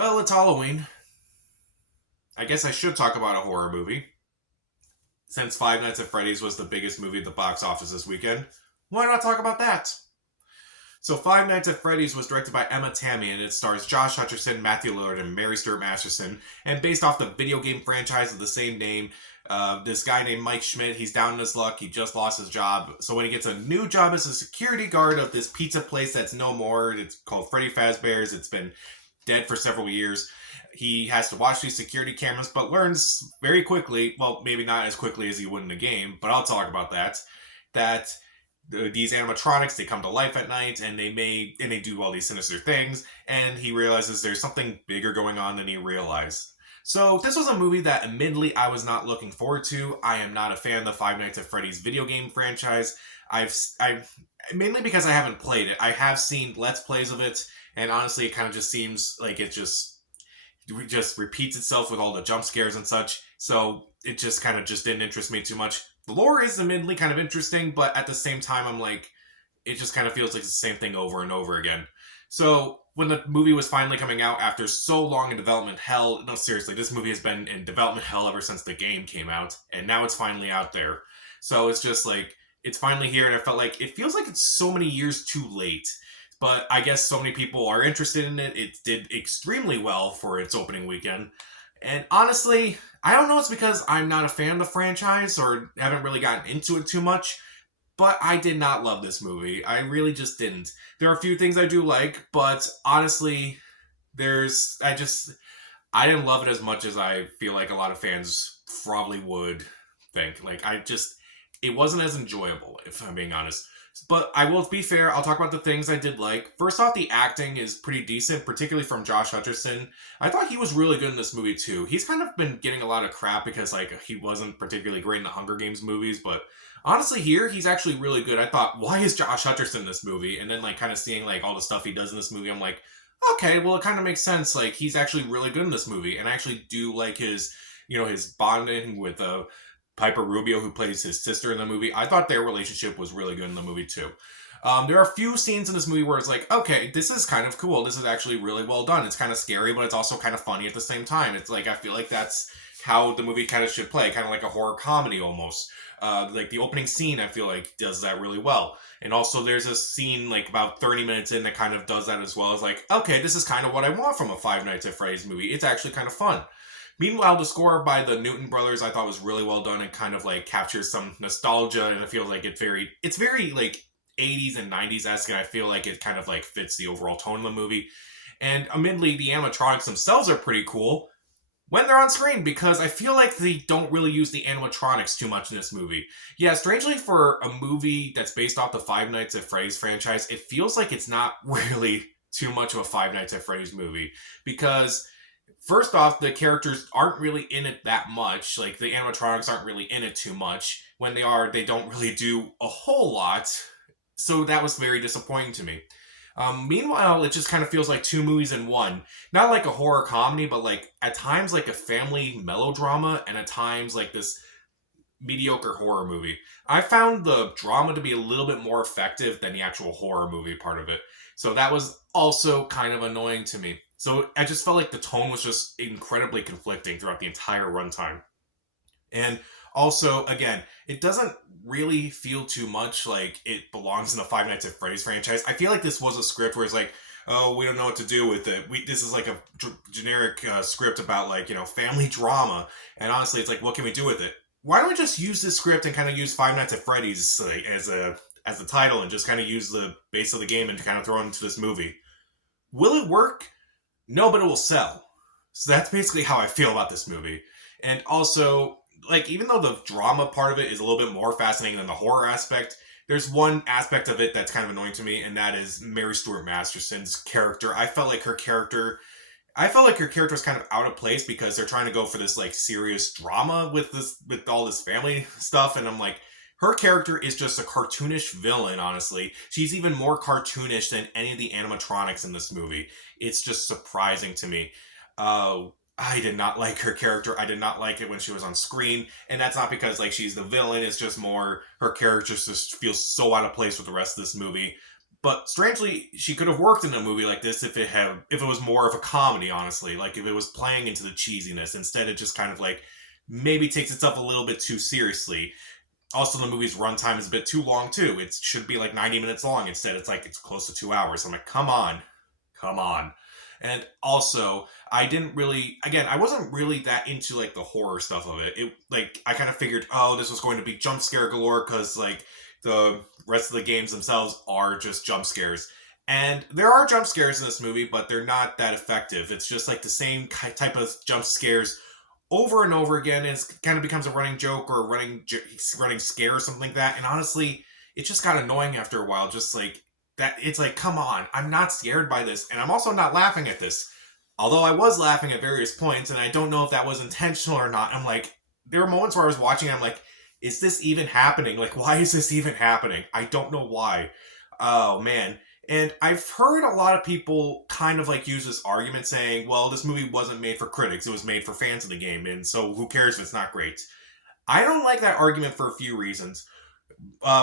Well, it's Halloween. I guess I should talk about a horror movie. Since Five Nights at Freddy's was the biggest movie at the box office this weekend, why not talk about that? So, Five Nights at Freddy's was directed by Emma Tammy, and it stars Josh Hutcherson, Matthew Lillard, and Mary Stuart Masterson. And based off the video game franchise of the same name, this guy named Mike Schmidt, he's down in his luck. He just lost his job. So when he gets a new job as a security guard of this pizza place that's no more, it's called Freddy Fazbear's. It's been dead for several years. He has to watch these security cameras, but learns very quickly, well, maybe not as quickly as he would in a game, but I'll talk about that these animatronics, they come to life at night, and they do all these sinister things, and he realizes there's something bigger going on than he realized. So this was a movie that admittedly I was not looking forward to. I am not a fan of the Five Nights at Freddy's video game franchise. I've mainly because I haven't played it. I have seen Let's Plays of it, and honestly, it kind of just seems like it just repeats itself with all the jump scares and such. So it just kind of just didn't interest me too much. The lore is admittedly kind of interesting, but at the same time, I'm like, it just kind of feels like it's the same thing over and over again. So when the movie was finally coming out after so long in development hell, no, seriously, this movie has been in development hell ever since the game came out, and now it's finally out there. So it's just like, it's finally here, and I felt like, it feels like it's so many years too late. But I guess so many people are interested in it. It did extremely well for its opening weekend. And honestly, I don't know if it's because I'm not a fan of the franchise or haven't really gotten into it too much, but I did not love this movie. I really just didn't. There are a few things I do like, but honestly, I didn't love it as much as I feel like a lot of fans probably would think. It wasn't as enjoyable, if I'm being honest. But I will be fair, I'll talk about the things I did like. First off, the acting is pretty decent, particularly from Josh Hutcherson. I thought he was really good in this movie too. He's kind of been getting a lot of crap because he wasn't particularly great in the Hunger Games movies, but honestly here, he's actually really good. I thought, why is Josh Hutcherson in this movie? And then kind of seeing all the stuff he does in this movie, I'm like, okay, well it kind of makes sense. He's actually really good in this movie, and I actually do like his bonding with Piper Rubio, who plays his sister in the movie. I thought their relationship was really good in the movie too. There are a few scenes in this movie where it's like, okay, this is kind of cool. This is actually really well done. It's kind of scary, but it's also kind of funny at the same time. It's like, I feel like that's how the movie kind of should play, kind of like a horror comedy almost. The opening scene, I feel like does that really well. And also there's a scene about 30 minutes in that kind of does that as well. It's like, okay, this is kind of what I want from a Five Nights at Freddy's movie. It's actually kind of fun. Meanwhile, the score by the Newton brothers I thought was really well done and kind of captures some nostalgia, and it feels like it's very 80s and 90s-esque, and I feel like it kind of fits the overall tone of the movie. And admittedly, the animatronics themselves are pretty cool when they're on screen, because I feel like they don't really use the animatronics too much in this movie. Yeah, strangely for a movie that's based off the Five Nights at Freddy's franchise, it feels like it's not really too much of a Five Nights at Freddy's movie, because first off, the characters aren't really in it that much. The animatronics aren't really in it too much. When they are, they don't really do a whole lot. So that was very disappointing to me. Meanwhile, it just kind of feels like two movies in one. Not like a horror comedy, but at times a family melodrama, and at times this mediocre horror movie. I found the drama to be a little bit more effective than the actual horror movie part of it. So that was also kind of annoying to me. So I just felt like the tone was just incredibly conflicting throughout the entire runtime. And also, again, it doesn't really feel too much like it belongs in the Five Nights at Freddy's franchise. I feel like this was a script where it's like, oh, we don't know what to do with it. This is a generic script about family drama. And honestly, it's like, what can we do with it? Why don't we just use this script and kind of use Five Nights at Freddy's as the title, and just kind of use the base of the game and kind of throw it into this movie? Will it work? No, but it will sell. So that's basically how I feel about this movie. And also, even though the drama part of it is a little bit more fascinating than the horror aspect, there's one aspect of it that's kind of annoying to me, and that is Mary Stuart Masterson's character. I felt like her character was kind of out of place, because they're trying to go for this serious drama with all this family stuff, and I'm like, her character is just a cartoonish villain, honestly. She's even more cartoonish than any of the animatronics in this movie. It's just surprising to me. I did not like her character. I did not like it when she was on screen. And that's not because she's the villain. It's just more her character just feels so out of place with the rest of this movie. But strangely, she could have worked in a movie like this if it was more of a comedy, honestly. Like if it was playing into the cheesiness. Instead, it just kind of like maybe takes itself a little bit too seriously. Also, the movie's runtime is a bit too long too. It should be like 90 minutes long. Instead, it's close to 2 hours. I'm like, come on. And also, I didn't really, again, I wasn't really that into like the horror stuff of it. It like I kind of figured, oh, this was going to be jump scare galore because like the rest of the games themselves are just jump scares. And there are jump scares in this movie, but they're not that effective. It's just like the same type of jump scares over and over again. And it kind of becomes a running joke or a running scare or something like that. And honestly, it just got annoying after a while. Just like that, it's like, come on, I'm not scared by this, and I'm also not laughing at this. Although I was laughing at various points, and I don't know if that was intentional or not. I'm like, there were moments where I was watching, and I'm like, is this even happening? Like, why is this even happening? I don't know why. Oh man. And I've heard a lot of people kind of like use this argument saying, well, this movie wasn't made for critics, it was made for fans of the game, and so who cares if it's not great? I don't like that argument for a few reasons.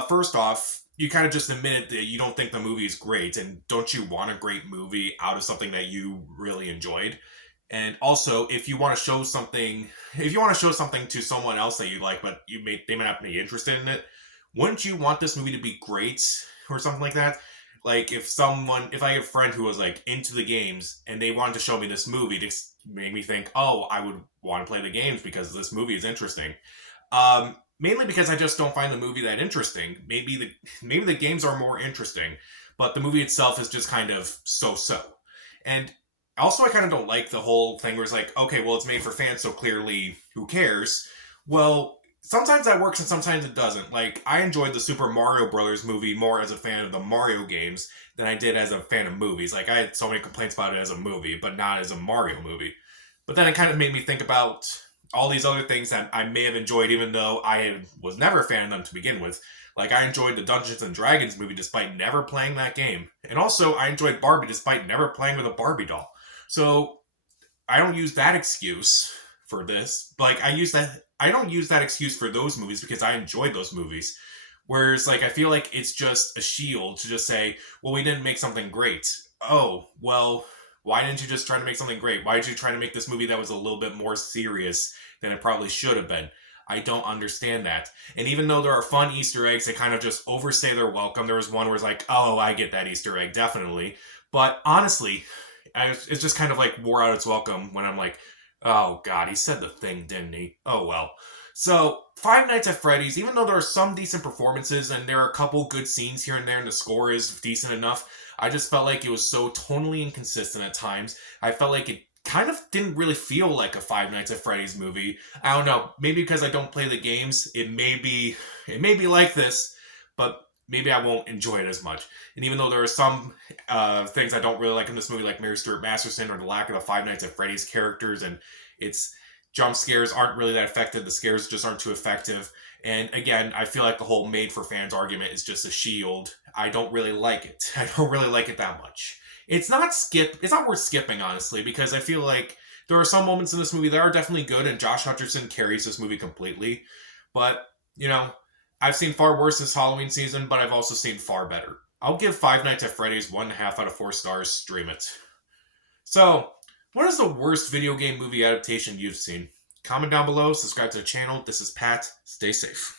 First off, you kind of just admitted that you don't think the movie is great, and don't you want a great movie out of something that you really enjoyed? And also, if you want to show something to someone else that you like, but they might not be interested in it, wouldn't you want this movie to be great or something like that? Like if I have a friend who was like into the games and they wanted to show me this movie, this made me think, oh, I would want to play the games because this movie is interesting. Mainly because I just don't find the movie that interesting. Maybe the games are more interesting, but the movie itself is just kind of so. And also, I kind of don't like the whole thing where it's like, okay, well, it's made for fans, so clearly, who cares? Well, sometimes that works and sometimes it doesn't. Like, I enjoyed the Super Mario Brothers movie more as a fan of the Mario games than I did as a fan of movies. Like, I had so many complaints about it as a movie, but not as a Mario movie. But then it kind of made me think about all these other things that I may have enjoyed, even though was never a fan of them to begin with. Like, I enjoyed the Dungeons and Dragons movie despite never playing that game. And also, I enjoyed Barbie despite never playing with a Barbie doll. So, I don't use that excuse for this. Like, I don't use that excuse for those movies because I enjoyed those movies. Whereas, like, I feel like it's just a shield to just say, well, we didn't make something great. Oh, well, why didn't you just try to make something great? Why did you try to make this movie that was a little bit more serious than it probably should have been? I don't understand that. And even though there are fun Easter eggs, they kind of just overstay their welcome. There was one where it's like, oh, I get that Easter egg, definitely. But honestly, it's just kind of like wore out its welcome when I'm like, oh god, he said the thing, didn't he? Oh well. So, Five Nights at Freddy's, even though there are some decent performances and there are a couple good scenes here and there and the score is decent enough, I just felt like it was so tonally inconsistent at times. I felt like it kind of didn't really feel like a Five Nights at Freddy's movie. I don't know, maybe because I don't play the games, it may be like this, but maybe I won't enjoy it as much. And even though there are some things I don't really like in this movie, like Mary Stuart Masterson or the lack of the Five Nights at Freddy's characters, and its jump scares aren't really that effective, the scares just aren't too effective. And again, I feel like the whole made for fans argument is just a shield. I don't really like it. I don't really like it that much. It's not worth skipping, honestly, because I feel like there are some moments in this movie that are definitely good, and Josh Hutcherson carries this movie completely. But, you know, I've seen far worse this Halloween season, but I've also seen far better. I'll give Five Nights at Freddy's 1.5 out of 4 stars. Stream it. So, what is the worst video game movie adaptation you've seen? Comment down below, subscribe to the channel. This is Pat. Stay safe.